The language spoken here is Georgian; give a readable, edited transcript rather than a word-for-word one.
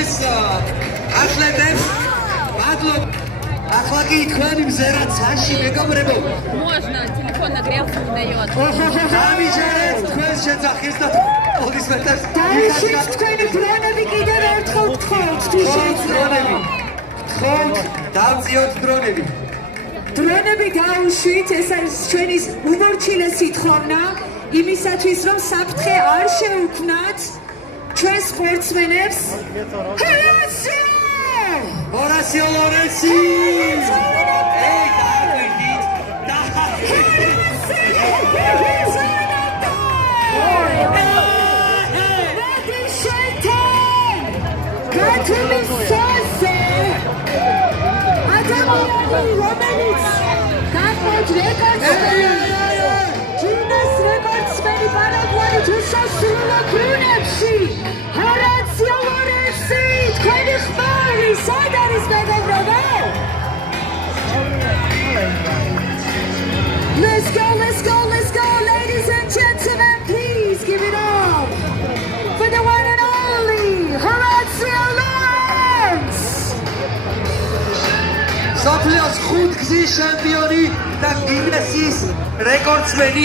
ეს ათლეტებს მადლობ ახლა კი თქვენი მზერად საში მეგობრებო Можно телефон нагрелся, не дает. გამიჯერეთ თქვენს შეძახის და ოპლისმენტებს დაიშვით თქვენი დრონები კიდევ ერთხელ გთხოვთ თუ დრონები გთხოვთ დავწიოთ დრონები დრონები დაუშვით ეს არის ჩვენი უმორჩილესი თხოვნა იმისათვის რომ საფრთხე არ შეუქმნათ ჩვენ სპორტსმენებს Horacio Lorenzi! Hey, Let's go, ladies and gentlemen, please give it up for the one and only Horacio Lawrence! Sophia's 5 გზის ჩემპიონი და გინესის რეკორდსმენი